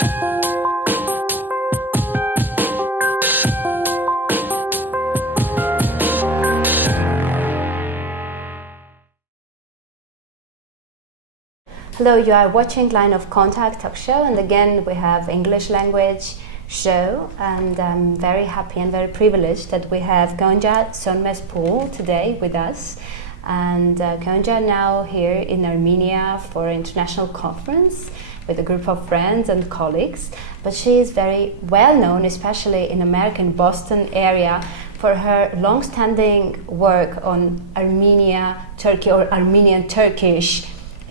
Hello, you are watching Line of Contact talk show, and again we have English language show, and I'm very happy and very privileged that we have Gonca Sönmez-Poole today with us. And Gonca now here in Armenia for an international conference with a group of friends and colleagues, but she is very well known, especially in American Boston area, for her long-standing work on Armenia, Turkey, or Armenian-Turkish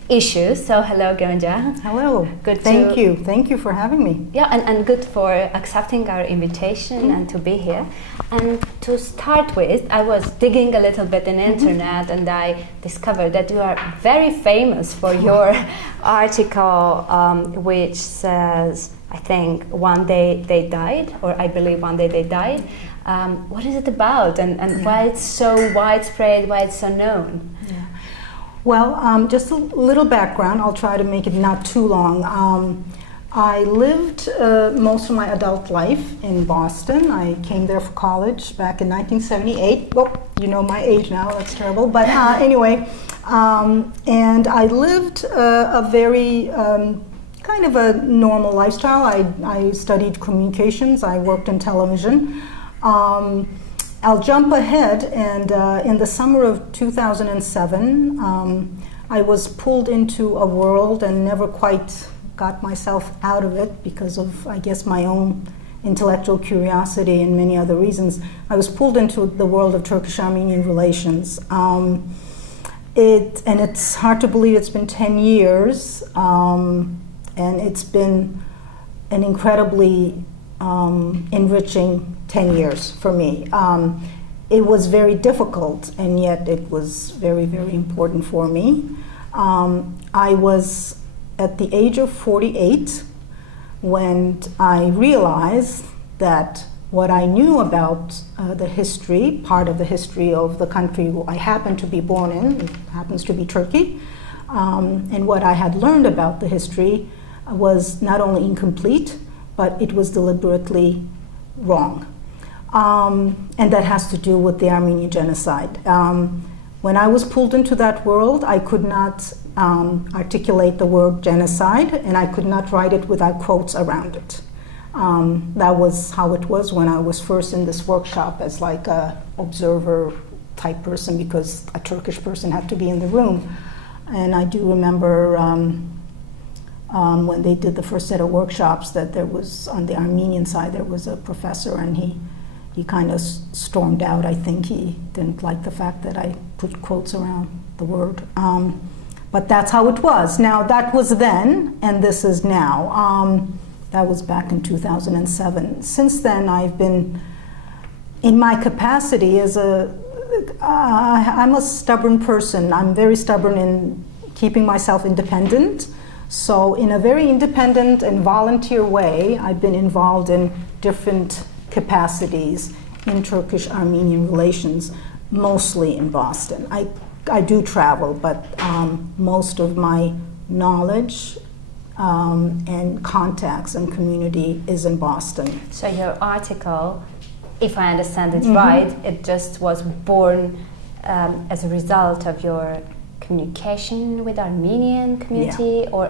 issues. So hello, Gonca. Hello. Good. Thank you. Thank you for having me. Yeah, and good for accepting our invitation and to be here. And to start with, I was digging a little bit in internet, and I discovered that you are very famous for your article, which says, I think, one day they died, or I believe one day they died. What is it about, and why it's so widespread, why it's so known? Well, just a little background. I'll try to make it not too long. I lived most of my adult life in Boston. I came there for college back in 1978. Well, you know my age now, that's terrible. But anyway, and I lived a very kind of a normal lifestyle. I studied communications. I worked in television. I'll jump ahead, and in the summer of 2007, I was pulled into a world and never quite got myself out of it because of, I guess, my own intellectual curiosity and many other reasons. I was pulled into the world of Turkish-Armenian relations. And it's hard to believe it's been 10 years, and it's been an incredibly enriching 10 years for me. It was very difficult, and yet it was very, very important for me. I was at the age of 48 when I realized that what I knew about the history, part of the history of the country I happened to be born in, it happens to be Turkey, and what I had learned about the history was not only incomplete, but it was deliberately wrong. And that has to do with the Armenian genocide. When I was pulled into that world, I could not articulate the word genocide, and I could not write it without quotes around it. That was how it was when I was first in this workshop as like a observer type person, because a Turkish person had to be in the room. And I do remember when they did the first set of workshops that there was, on the Armenian side, there was a professor, and he kind of stormed out. I think he didn't like the fact that I put quotes around the word. But that's how it was. Now, that was then, and this is now. That was back in 2007. Since then, I've been, in my capacity as I'm a stubborn person. I'm very stubborn in keeping myself independent. So in a very independent and volunteer way, I've been involved in different capacities in Turkish-Armenian relations, mostly in Boston. I do travel, but most of my knowledge and contacts and community is in Boston. So your article, if I understand it right, it just was born as a result of your communication with Armenian community, or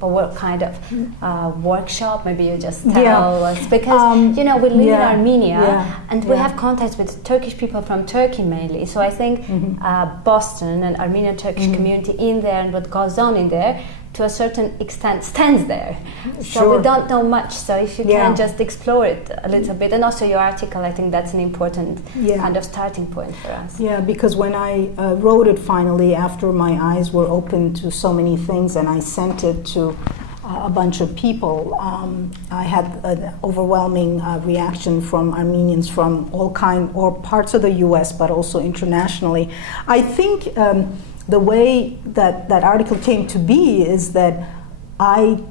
what kind of workshop? Maybe you just tell us, because you know, we live in Armenia, and we have contacts with Turkish people from Turkey mainly. So I think Boston and Armenian Turkish community in there, and what goes on in there, to a certain extent stands there. So we don't know much, so if you can just explore it a little bit. And also your article, I think that's an important kind of starting point for us. Yeah, because when I wrote it finally, after my eyes were open to so many things, and I sent it to a bunch of people, I had an overwhelming reaction from Armenians from all parts of the US, but also internationally. I think the way that article came to be is that I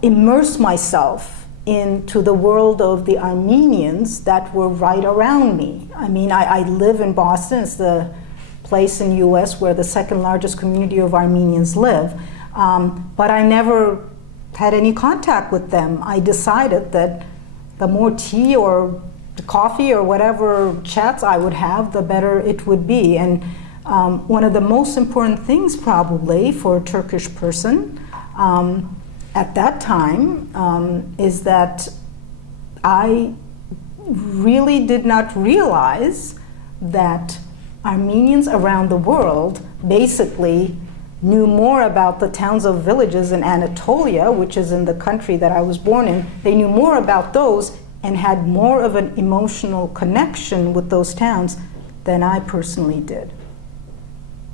immersed myself into the world of the Armenians that were right around me. I mean, I live in Boston. It's the place in the US where the second largest community of Armenians live. But I never had any contact with them, I decided that the more tea or coffee or whatever chats I would have, the better it would be. And one of the most important things probably for a Turkish person at that time is that I really did not realize that Armenians around the world basically knew more about the towns of villages in Anatolia, which is in the country that I was born in. They knew more about those and had more of an emotional connection with those towns than I personally did.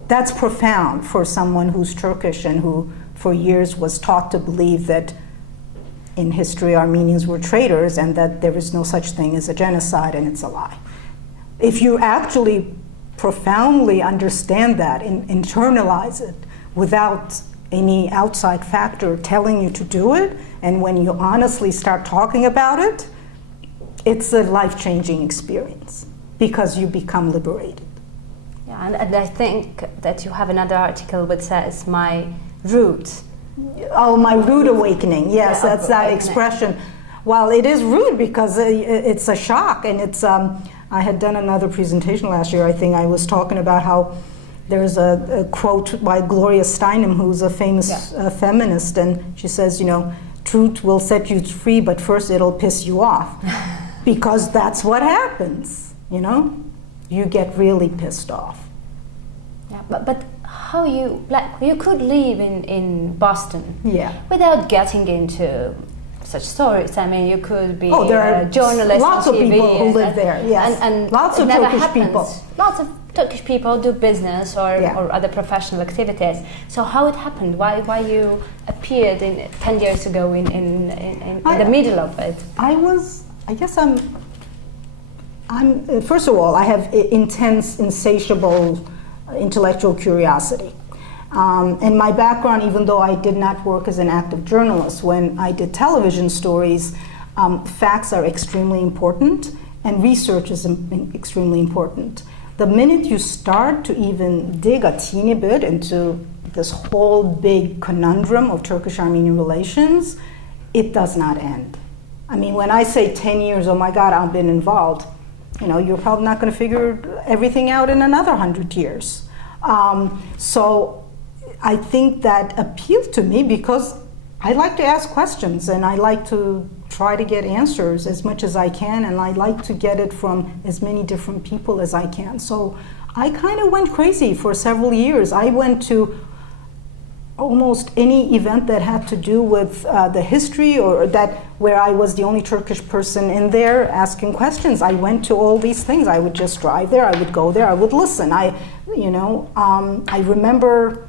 That's profound for someone who's Turkish and who for years was taught to believe that in history Armenians were traitors and that there is no such thing as a genocide and it's a lie. If you actually profoundly understand that and internalize it without any outside factor telling you to do it, and when you honestly start talking about it, it's a life-changing experience because you become liberated. Yeah, and I think that you have another article which says my root. Oh, my rude awakening. Yes, that's that expression. Well, it is rude because it's a shock, and it's. I had done another presentation last year. I think I was talking about how there's a quote by Gloria Steinem, who's a famous feminist, and she says, you know, truth will set you free, but first it'll piss you off, because that's what happens. You know, you get really pissed off. Yeah, but how you could live in Boston without getting into such stories. I mean, you could be there are journalist lots on of TV people who live there. Yes, and lots of Turkish people. Lots of Turkish people do business or other professional activities. So how it happened? Why you appeared 10 years ago in the middle of it? I guess I'm first of all, I have intense, insatiable intellectual curiosity. And my background, even though I did not work as an active journalist, when I did television stories, facts are extremely important and research is extremely important. The minute you start to even dig a teeny bit into this whole big conundrum of Turkish-Armenian relations, it does not end. I mean, when I say 10 years, oh my God, I've been involved, you know, you're probably not going to figure everything out in another 100 years. So I think that appealed to me because I like to ask questions and I like to try to get answers as much as I can, and I like to get it from as many different people as I can. So I kind of went crazy for several years. I went to almost any event that had to do with the history or that where I was the only Turkish person in there asking questions. I went to all these things. I would just drive there, I would go there, I would listen. I remember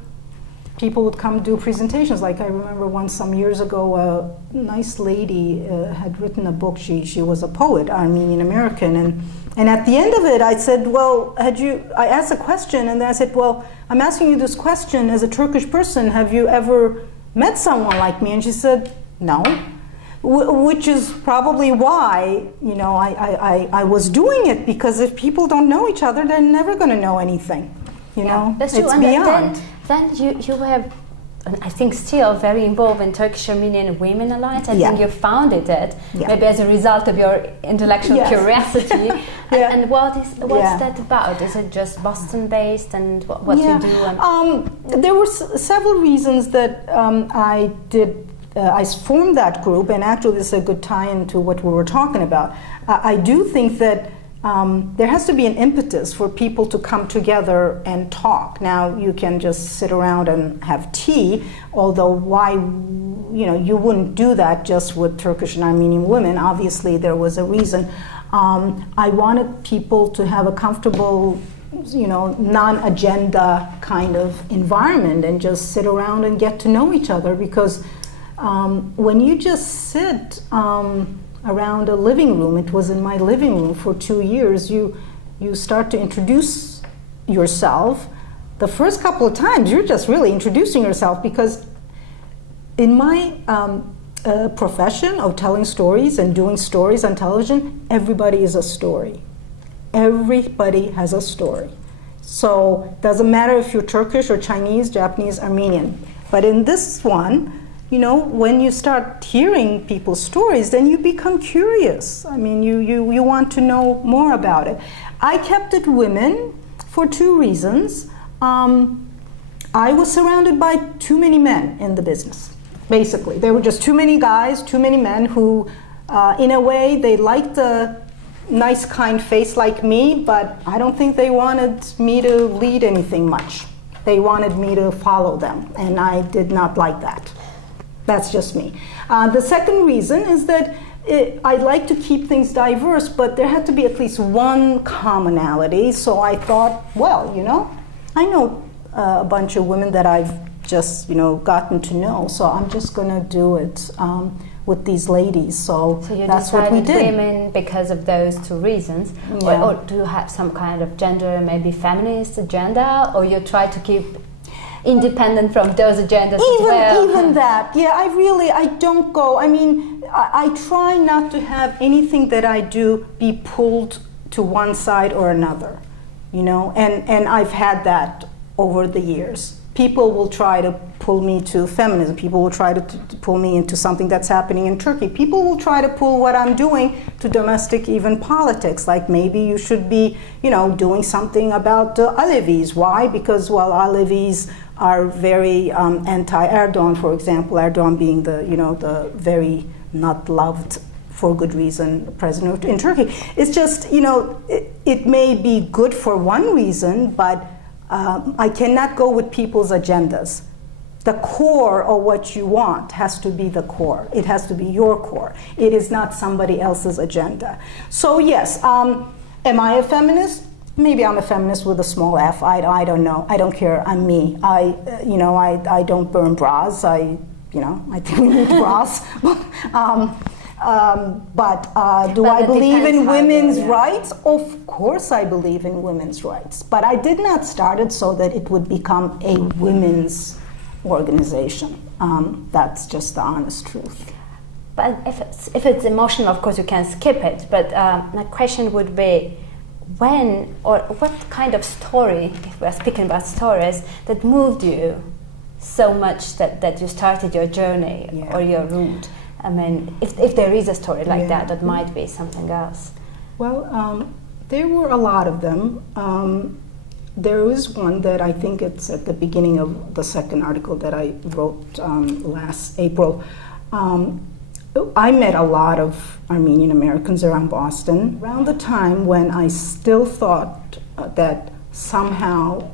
people would come do presentations. Like I remember once some years ago, a nice lady had written a book. She was a poet, Armenian American, and at the end of it, I said, well, I asked a question, and then I said, well, I'm asking you this question as a Turkish person. Have you ever met someone like me? And she said, no. Which is probably why, you know, I was doing it, because if people don't know each other, they're never going to know anything. You know, that's it's true. beyond. Then you were, I think, still very involved in Turkish-Armenian Women Alliance. I think you founded it, maybe as a result of your intellectual curiosity. And what's that about? Is it just Boston-based, and what you do? There were several reasons that I did. I formed that group, and actually this is a good tie-in to what we were talking about. I do think that there has to be an impetus for people to come together and talk. Now, you can just sit around and have tea, although you wouldn't do that just with Turkish and Armenian women. Obviously, there was a reason. I wanted people to have a comfortable, non-agenda kind of environment and just sit around and get to know each other, because when you just sit around a living room, it was in my living room for 2 years, you start to introduce yourself. The first couple of times, you're just really introducing yourself, because in my profession of telling stories and doing stories on television, everybody is a story. Everybody has a story. So it doesn't matter if you're Turkish or Chinese, Japanese, Armenian. But in this one, when you start hearing people's stories, then you become curious. I mean, you want to know more about it. I kept it women for two reasons. I was surrounded by too many men in the business, basically. There were just too many guys, too many men who, in a way, they liked a nice, kind face like me, but I don't think they wanted me to lead anything much. They wanted me to follow them, and I did not like that. That's just me. The second reason is that I'd like to keep things diverse, but there had to be at least one commonality. So I thought, well, I know a bunch of women that I've just, gotten to know. So I'm just going to do it with these ladies. So that's what we did. Women because of those two reasons, Yeah. or do you have some kind of gender, maybe feminist agenda, or you try to keep independent from those agendas as well? Even that, yeah. I don't go. I mean, I try not to have anything that I do be pulled to one side or another, And I've had that over the years. People will try to pull me to feminism. People will try to pull me into something that's happening in Turkey. People will try to pull what I'm doing to domestic even politics. Like maybe you should be, doing something about Alevis. Why? Because, Alevis are very anti-Erdogan, for example. Erdogan being the very not loved, for good reason, president in Turkey. It's just, it may be good for one reason, but I cannot go with people's agendas. The core of what you want has to be the core. It has to be your core. It is not somebody else's agenda. So yes, am I a feminist? Maybe I'm a feminist with a small f. I don't know. I don't care. I'm me. I don't burn bras. I think we need bras. But do I believe in women's rights? Of course I believe in women's rights. But I did not start it so that it would become a women's organization. That's just the honest truth. But if it's emotional, of course you can skip it. But my question would be, when or what kind of story, if we're speaking about stories, that moved you so much that you started your journey or your route? I mean, if there is a story like that might be something else. Well, there were a lot of them. There is one that I think it's at the beginning of the second article that I wrote last April. I met a lot of Armenian Americans around Boston around the time when I still thought that somehow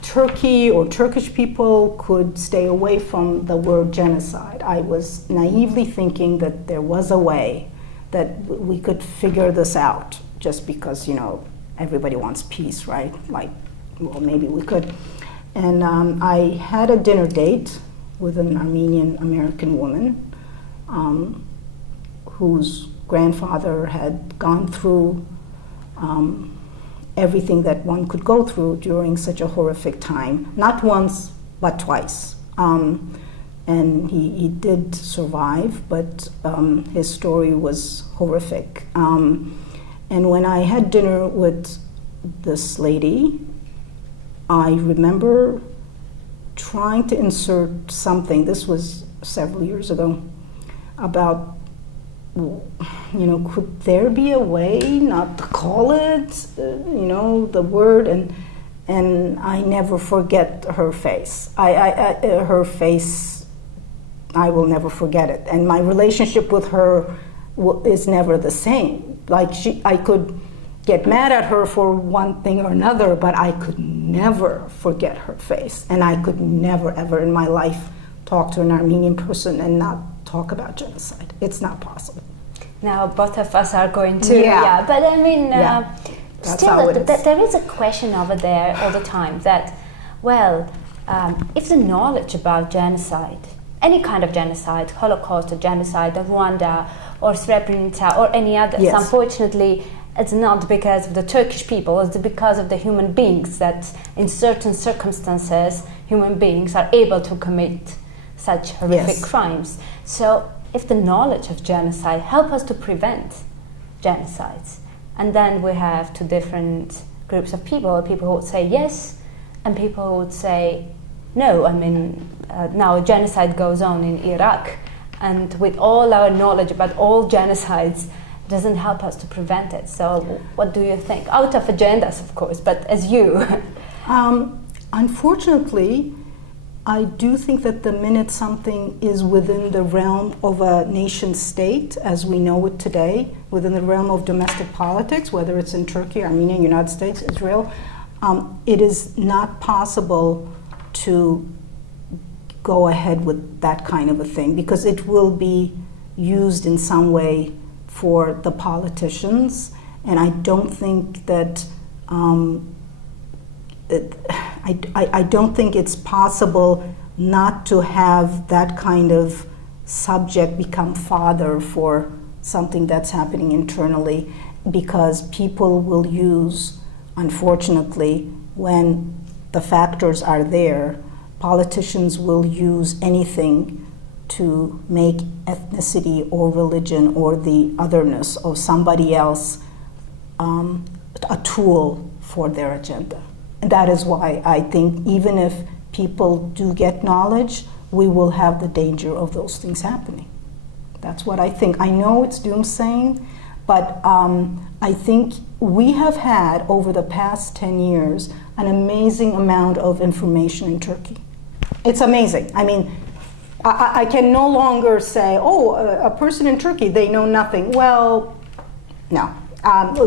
Turkey or Turkish people could stay away from the word genocide. I was naively thinking that there was a way that we could figure this out just because, everybody wants peace, right? Like, well, maybe we could. And I had a dinner date with an Armenian American woman whose grandfather had gone through everything that one could go through during such a horrific time, not once, but twice. And he did survive, but his story was horrific. And when I had dinner with this lady, I remember trying to insert something, this was several years ago, about, could there be a way not to call it, the word, and I never forget her face. Her face, I will never forget it. And my relationship with her is never the same. Like I could get mad at her for one thing or another, but I could never forget her face. And I could never, ever in my life talk to an Armenian person and not talk about genocide. It's not possible. Now both of us are going to, but I mean, still there is a question over there all the time that, if the knowledge about genocide, any kind of genocide, Holocaust or genocide, or Rwanda or Srebrenica or any others, unfortunately, it's not because of the Turkish people, it's because of the human beings that in certain circumstances, human beings are able to commit such horrific crimes. So if the knowledge of genocide help us to prevent genocides, and then we have two different groups of people who would say yes, and people who would say no. I mean, now genocide goes on in Iraq, and with all our knowledge about all genocides, doesn't help us to prevent it. So what do you think? Out of agendas, of course, but as you. Unfortunately, I do think that the minute something is within the realm of a nation state, as we know it today, within the realm of domestic politics, whether it's in Turkey, Armenia, United States, Israel, it is not possible to go ahead with that kind of a thing, because it will be used in some way for the politicians, and I don't think that I don't think it's possible not to have that kind of subject become fodder for something that's happening internally, because people will use, unfortunately, when the factors are there, politicians will use anything to make ethnicity or religion or the otherness of somebody else a tool for their agenda. And that is why I think even if people do get knowledge, we will have the danger of those things happening. That's what I think. I know it's doomsaying, but I think we have had, over the past 10 years, an amazing amount of information in Turkey. It's amazing. I mean, I can no longer say, oh, a person in Turkey, they know nothing. Well, no.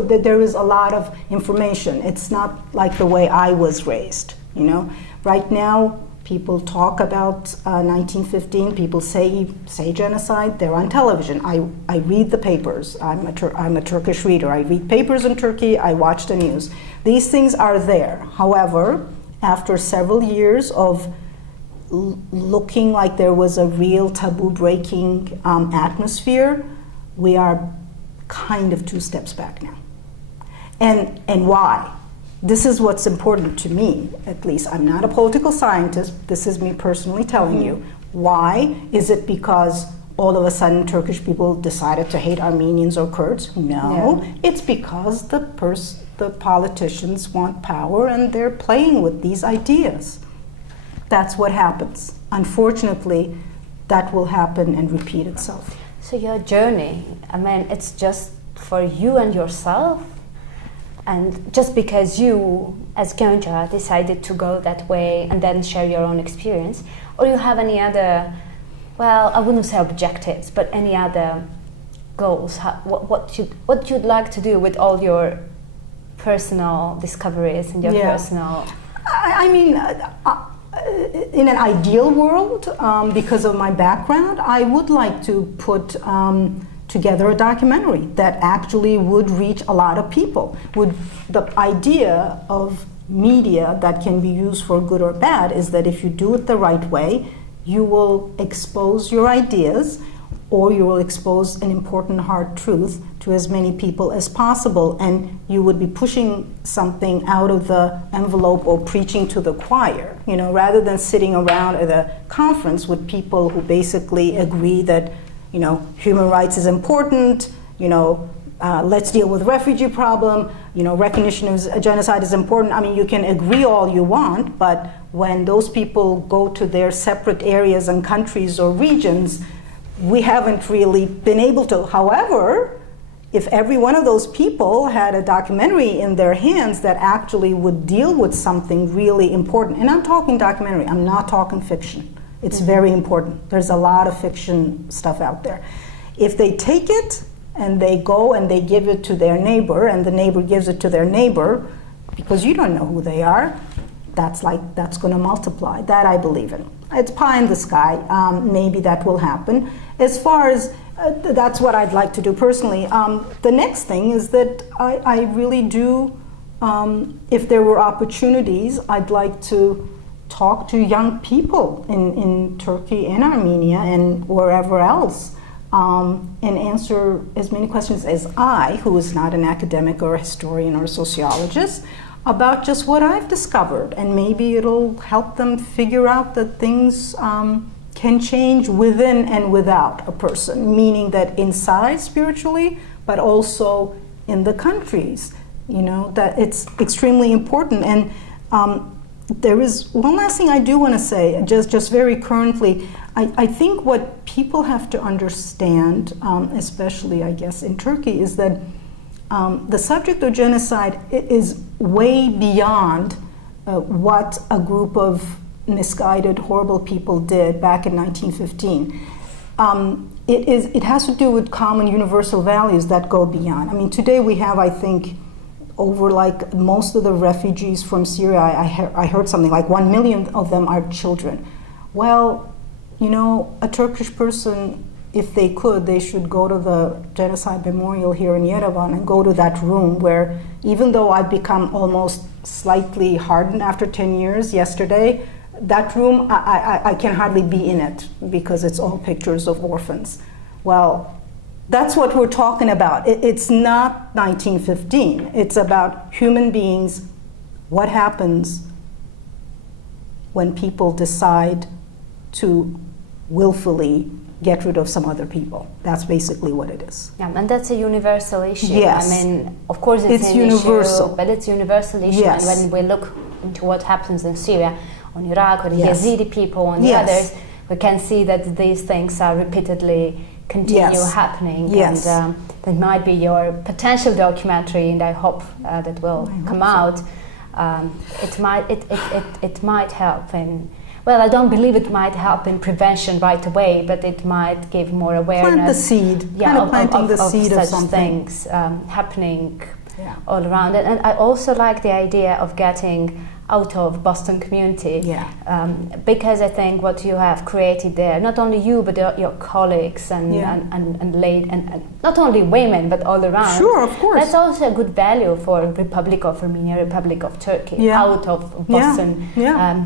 There is a lot of information. It's not like the way I was raised, you know. Right now, people talk about 1915. People say genocide. They're on television. I read the papers. I'm a Turkish reader. I read papers in Turkey. I watch the news. These things are there. However, after several years of looking like there was a real taboo-breaking atmosphere, we are kind of 2 steps back now. And why? This is what's important to me, at least. I'm not a political scientist. This is me personally telling you. Why? Is it because all of a sudden Turkish people decided to hate Armenians or Kurds? No. Yeah. It's because the politicians want power and they're playing with these ideas. That's what happens. Unfortunately, that will happen and repeat itself. So your journey, I mean, it's just for you and yourself, and just because you, as Gonca, decided to go that way and then share your own experience, or you have any other, well, I wouldn't say objectives, but any other goals, what you'd like to do with all your personal discoveries and your personal... I mean, in an ideal world, because of my background, I would like to put together a documentary that actually would reach a lot of people. The idea of media that can be used for good or bad is that if you do it the right way, you will expose your ideas, or you will expose an important hard truth to as many people as possible, and you would be pushing something out of the envelope or preaching to the choir, you know, rather than sitting around at a conference with people who basically agree that, you know, human rights is important, you know, let's deal with the refugee problem, you know, recognition of genocide is important. I mean, you can agree all you want, but when those people go to their separate areas and countries or regions, we haven't really been able to. However, if every one of those people had a documentary in their hands that actually would deal with something really important, and I'm talking documentary, I'm not talking fiction. It's very important. There's a lot of fiction stuff out there. If they take it and they go and they give it to their neighbor, and the neighbor gives it to their neighbor, because you don't know who they are, that's going to multiply. That I believe in. It's pie in the sky. Maybe that will happen. As far as that's what I'd like to do personally. The next thing is that I really do, if there were opportunities, I'd like to talk to young people in Turkey and Armenia and wherever else, and answer as many questions as I, who is not an academic or a historian or a sociologist, about just what I've discovered, and maybe it'll help them figure out that things can change within and without a person, meaning that inside spiritually, but also in the countries, you know, that it's extremely important. And there is one last thing I do want to say, just very currently. I think what people have to understand, especially I guess in Turkey, is that the subject of genocide is way beyond what a group of misguided, horrible people did back in 1915. It has to do with common universal values that go beyond. I mean, today we have, I think, over like most of the refugees from Syria, I heard something like 1 million of them are children. Well, you know, a Turkish person, if they could, they should go to the Genocide Memorial here in Yerevan and go to that room where, even though I've become almost slightly hardened after 10 years yesterday, that room, I can hardly be in it because it's all pictures of orphans. Well, that's what we're talking about. It's not 1915. It's about human beings, what happens when people decide to willfully get rid of some other people. That's basically what it is. Yeah, and that's a universal issue. Yes. I mean, of course it's an universal issue, but it's a universal issue. Yes. And when we look into what happens in Syria, on Iraq, or the Yes. Yazidi people, on the Yes. others, we can see that these things are repeatedly continue happening. Yes. And that might be your potential documentary, and I hope that will come out. It might help in. Well, I don't believe it might help in prevention right away, but it might give more awareness. Plant the seed. Yeah, kind of planting the seed of such something. things happening all around. And I also like the idea of getting out of Boston community, because I think what you have created there, not only you but your colleagues and not only women but all around. Sure, of course. That's also a good value for Republic of Armenia, Republic of Turkey, out of Boston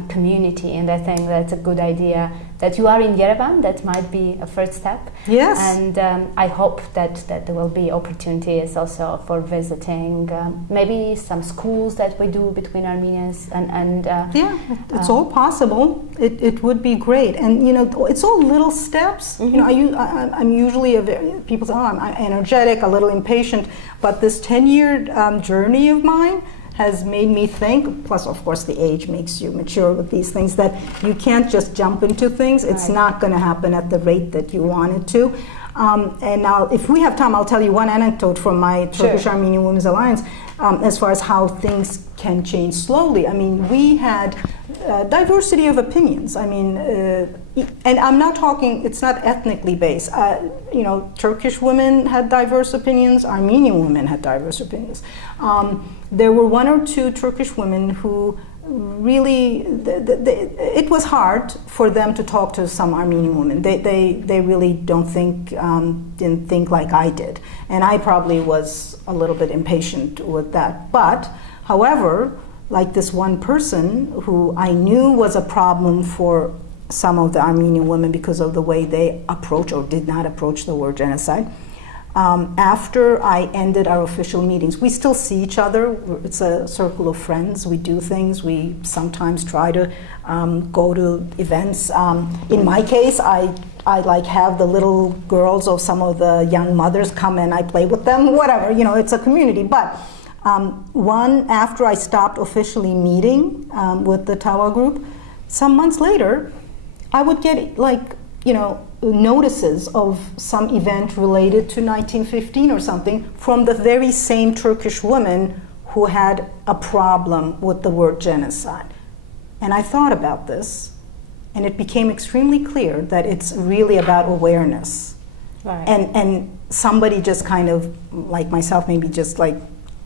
community, and I think that's a good idea. That you are in Yerevan, that might be a first step. Yes. And I hope that there will be opportunities also for visiting maybe some schools that we do between Armenians and it's all possible. It would be great, and you know, it's all little steps. You know, I'm usually people say, oh, I'm energetic, a little impatient, but this 10-year journey of mine has made me think, plus of course the age makes you mature with these things, that you can't just jump into things. It's not going to happen at the rate that you want it to. And now, if we have time, I'll tell you one anecdote from my Turkish Armenian Women's Alliance as far as how things can change slowly. I mean, we had diversity of opinions. I mean, and I'm not talking, it's not ethnically based. You know, Turkish women had diverse opinions, Armenian women had diverse opinions. There were 1 or 2 Turkish women who really, it was hard for them to talk to some Armenian women. They really didn't think like I did. And I probably was a little bit impatient with that. But, however, like this one person who I knew was a problem for some of the Armenian women because of the way they approach or did not approach the word genocide. After I ended our official meetings, we still see each other. It's a circle of friends. We do things. We sometimes try to go to events. In my case, I like have the little girls of some of the young mothers come and I play with them, whatever, you know, it's a community. But after I stopped officially meeting with the Tawa group, some months later, I would get notices of some event related to 1915 or something from the very same Turkish woman who had a problem with the word genocide. And I thought about this, and it became extremely clear that it's really about awareness. Right. And somebody just kind of, like myself, maybe just like,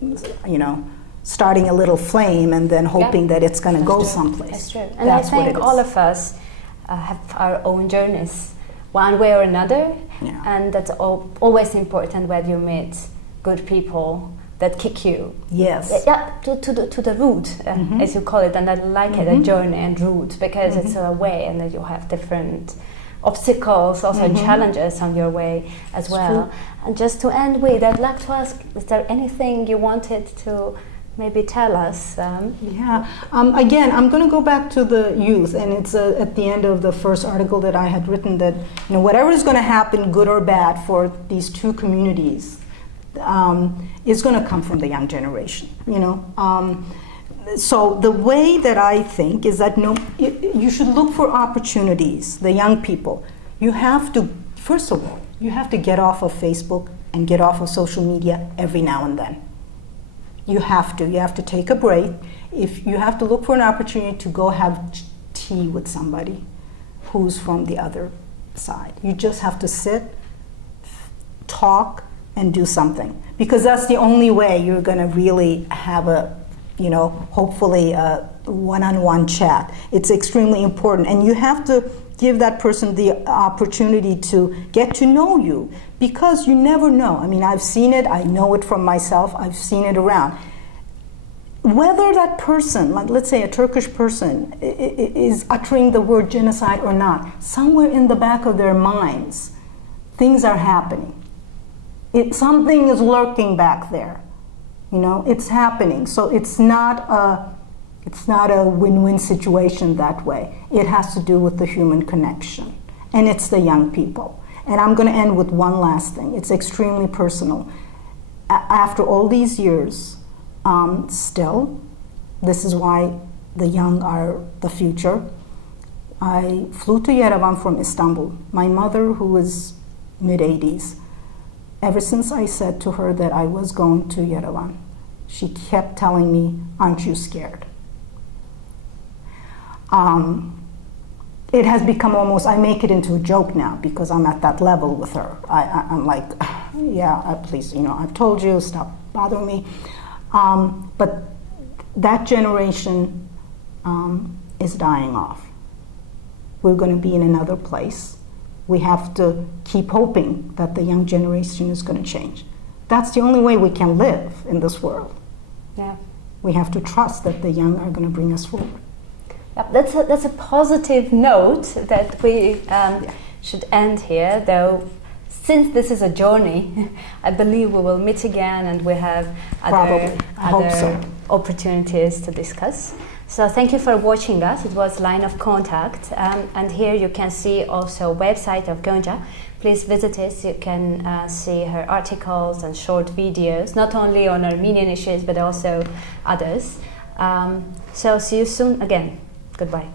you know, starting a little flame and then hoping that it's going to go someplace. That's true. And I think all of us have our own journeys, one way or another, and that's always important when you meet good people that kick you. Yes. Yeah, to the root, as you call it, and I like it, a journey and route, because it's a way, and that you have different obstacles, also and challenges on your way as well. True. And just to end with, I'd like to ask, is there anything you wanted to maybe tell us? Again, I'm going to go back to the youth, and it's at the end of the first article that I had written that, you know, whatever is going to happen, good or bad, for these two communities is going to come from the young generation. You know, so the way that I think is that you should look for opportunities. The young people, you have to, first of all, you have to get off of Facebook and get off of social media every now and then. You have to take a break. If you have to look for an opportunity to go have tea with somebody who's from the other side. You just have to sit, talk, and do something, because that's the only way you're going to really have a, hopefully a one-on-one chat. It's extremely important, and you have to give that person the opportunity to get to know you, because you never know. I mean, I've seen it, I know it from myself, I've seen it around. Whether that person, like let's say a Turkish person, is uttering the word genocide or not, somewhere in the back of their minds, things are happening. Something is lurking back there. It's happening. So it's not a win-win situation that way. It has to do with the human connection. And it's the young people. And I'm going to end with one last thing. It's extremely personal. After all these years, still, this is why the young are the future. I flew to Yerevan from Istanbul. My mother, who is mid-80s, ever since I said to her that I was going to Yerevan, she kept telling me, "Aren't you scared?" It has become almost, I make it into a joke now because I'm at that level with her. I'm like, yeah, please, I've told you, stop bothering me. But that generation is dying off. We're going to be in another place. We have to keep hoping that the young generation is going to change. That's the only way we can live in this world. Yeah. We have to trust that the young are going to bring us forward. Yep, that's a positive note that we should end here, though. Since this is a journey, I believe we will meet again and we have other opportunities to discuss. So thank you for watching us. It was Line of Contact, and here you can see also website of Gonca. Please visit it. You can see her articles and short videos, not only on Armenian issues but also others. So see you soon again. Goodbye.